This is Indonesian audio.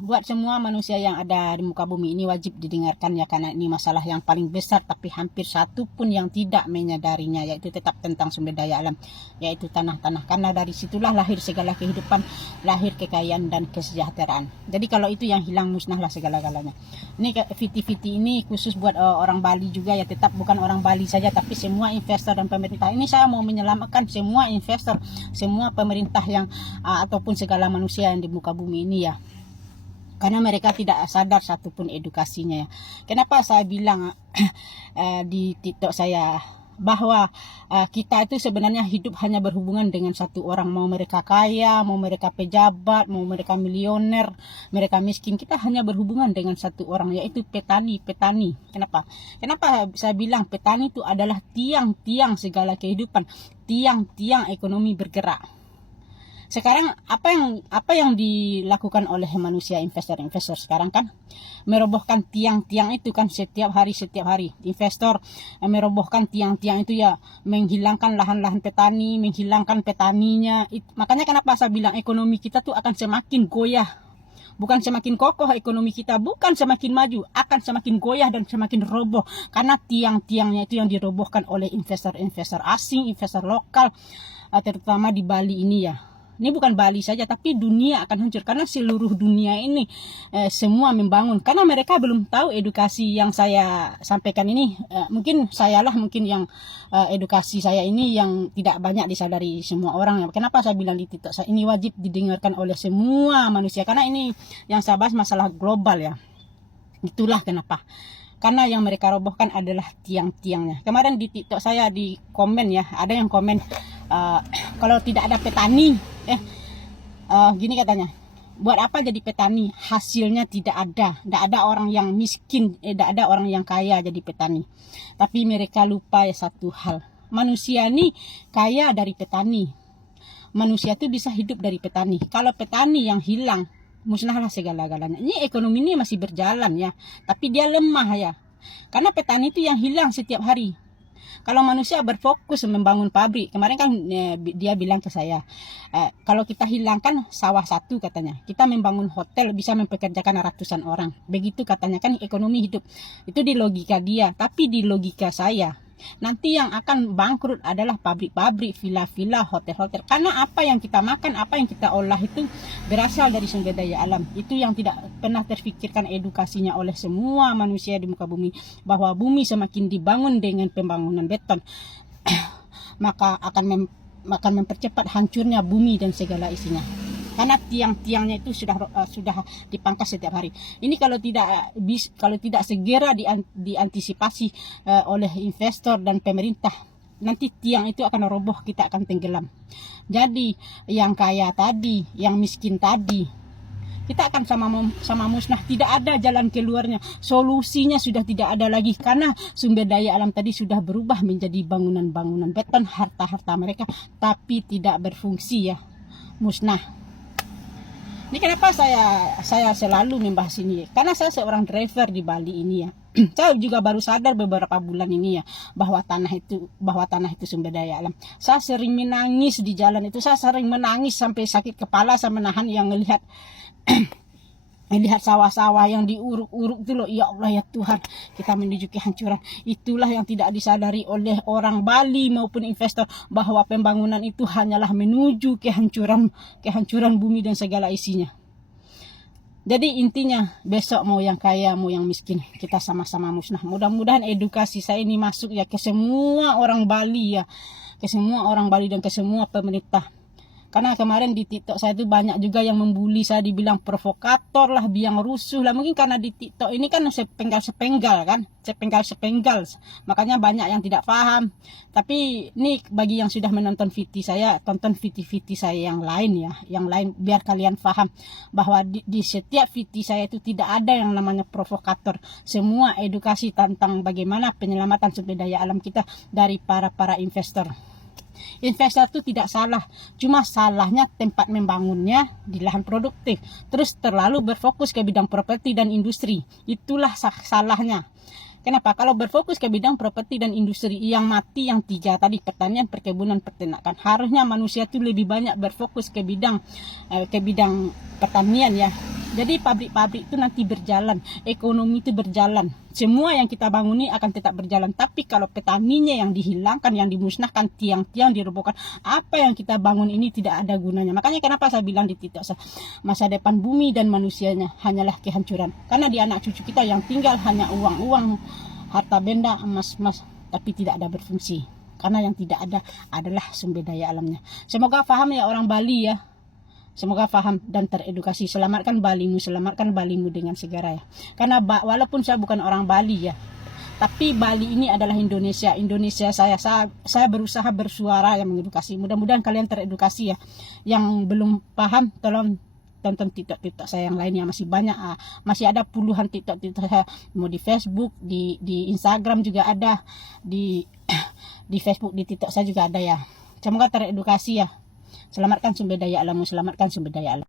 buat semua manusia yang ada di muka bumi ini wajib didengarkan ya, karena ini masalah yang paling besar tapi hampir satu pun yang tidak menyadarinya, yaitu tetap tentang sumber daya alam, yaitu tanah-tanah, karena dari situlah lahir segala kehidupan, lahir kekayaan dan kesejahteraan. Jadi kalau itu yang hilang, musnahlah segala-galanya. Ini VT-VT ini khusus buat orang Bali juga ya, tetap bukan orang Bali saja tapi semua investor dan pemerintah. Ini saya mau menyelamatkan semua investor, semua pemerintah yang ataupun segala manusia yang di muka bumi ini ya, karena mereka tidak sadar satupun edukasinya ya. Kenapa saya bilang di TikTok saya bahwa kita itu sebenarnya hidup hanya berhubungan dengan satu orang, mau mereka kaya, mau mereka pejabat, mau mereka milioner, mereka miskin, kita hanya berhubungan dengan satu orang, yaitu petani. Kenapa saya bilang petani itu adalah tiang-tiang segala kehidupan, tiang-tiang ekonomi bergerak. Sekarang apa yang dilakukan oleh manusia investor sekarang kan merobohkan tiang-tiang itu kan setiap hari investor merobohkan tiang-tiang itu ya, menghilangkan lahan-lahan petani, menghilangkan petaninya. Makanya kenapa saya bilang ekonomi kita tuh akan semakin goyah, bukan semakin kokoh. Ekonomi kita bukan semakin maju, akan semakin goyah dan semakin roboh, karena tiang-tiangnya itu yang dirobohkan oleh investor asing, investor lokal, terutama di Bali ini ya. Ini bukan Bali saja tapi dunia akan hancur, karena seluruh dunia ini semua membangun, karena mereka belum tahu edukasi yang saya sampaikan ini. Mungkin yang edukasi saya ini yang tidak banyak disadari semua orang ya. Kenapa saya bilang di TikTok saya ini wajib didengarkan oleh semua manusia, karena ini yang saya bahas masalah global ya. Itulah kenapa, karena yang mereka robohkan adalah tiang-tiangnya. Kemarin di TikTok saya di komen ya, ada yang komen kalau tidak ada petani gini katanya, buat apa jadi petani, hasilnya tidak ada orang yang miskin, tidak ada orang yang kaya jadi petani. Tapi mereka lupa ya satu hal, manusia ini kaya dari petani, manusia itu bisa hidup dari petani. Kalau petani yang hilang, musnahlah segala-galanya. Ini ekonomi ini masih berjalan ya, tapi dia lemah ya, karena petani itu yang hilang setiap hari. Kalau manusia berfokus membangun pabrik, kemarin kan dia bilang ke saya, kalau kita hilangkan sawah satu katanya, kita membangun hotel bisa mempekerjakan ratusan orang. Begitu katanya, kan ekonomi hidup. Itu di logika dia, tapi di logika saya, nanti yang akan bangkrut adalah pabrik-pabrik, villa-villa, hotel-hotel. Karena apa yang kita makan, apa yang kita olah itu berasal dari sumber daya alam. Itu yang tidak pernah terfikirkan edukasinya oleh semua manusia di muka bumi, bahwa bumi semakin dibangun dengan pembangunan beton maka akan mempercepat hancurnya bumi dan segala isinya, karena tiang-tiangnya itu sudah dipangkas setiap hari. Ini kalau tidak segera diantisipasi oleh investor dan pemerintah, nanti tiang itu akan roboh, kita akan tenggelam. Jadi yang kaya tadi, yang miskin tadi, kita akan sama musnah, tidak ada jalan keluarnya. Solusinya sudah tidak ada lagi, karena sumber daya alam tadi sudah berubah menjadi bangunan-bangunan beton, harta-harta mereka, tapi tidak berfungsi ya, musnah. Ini kenapa saya selalu membahas ini, karena saya seorang driver di Bali ini ya. Saya juga baru sadar beberapa bulan ini ya, bahwa tanah itu sumber daya alam. Saya sering menangis di jalan itu, saya sering menangis sampai sakit kepala, saya menahan yang melihat sawah-sawah yang diuruk-uruk itu loh. Ya Allah ya Tuhan, kita menuju kehancuran. Itulah yang tidak disadari oleh orang Bali maupun investor, bahwa pembangunan itu hanyalah menuju kehancuran bumi dan segala isinya. Jadi intinya, besok mau yang kaya mau yang miskin, kita sama-sama musnah. Mudah-mudahan edukasi saya ini masuk ya ke semua orang Bali ya, ke semua orang Bali dan ke semua pemerintah. Karena kemarin di TikTok saya itu banyak juga yang membuli saya, dibilang provokator lah, biang rusuh lah. Mungkin karena di TikTok ini kan sepenggal kan, sepenggal. Makanya banyak yang tidak paham. Tapi ini bagi yang sudah menonton VT saya, tonton VT saya yang lain ya, yang lain, biar kalian paham bahwa di setiap VT saya itu tidak ada yang namanya provokator. Semua edukasi tentang bagaimana penyelamatan sumber daya alam kita dari para investor. Investor itu tidak salah, cuma salahnya tempat membangunnya di lahan produktif, terus terlalu berfokus ke bidang properti dan industri. Itulah salahnya. Kenapa? Kalau berfokus ke bidang properti dan industri, yang mati yang 3 tadi, pertanian, perkebunan, peternakan. Harusnya manusia itu lebih banyak berfokus ke bidang pertanian ya, Jadi pabrik-pabrik itu nanti berjalan, ekonomi itu berjalan. Semua yang kita bangun ini akan tetap berjalan. Tapi kalau petaninya yang dihilangkan, yang dimusnahkan, tiang-tiang dirobohkan, apa yang kita bangun ini tidak ada gunanya. Makanya kenapa saya bilang di TikTok saya, masa depan bumi dan manusianya hanyalah kehancuran. Karena di anak cucu kita yang tinggal hanya uang-uang, harta benda, emas-emas, tapi tidak ada berfungsi. Karena yang tidak ada adalah sumber daya alamnya. Semoga paham ya orang Bali ya. Semoga paham dan teredukasi. Selamatkan Balimu dengan segera ya. Karena walaupun saya bukan orang Bali ya, tapi Bali ini adalah Indonesia. Indonesia saya berusaha bersuara yang mengedukasi. Mudah-mudahan kalian teredukasi ya. Yang belum paham tolong tonton TikTok saya yang lainnya, masih banyak, masih ada puluhan TikTok saya, mau di Facebook, di Instagram juga ada, di Facebook, di TikTok saya juga ada ya. Semoga teredukasi ya. Selamatkan sumber daya alammu, selamatkan sumber daya alam.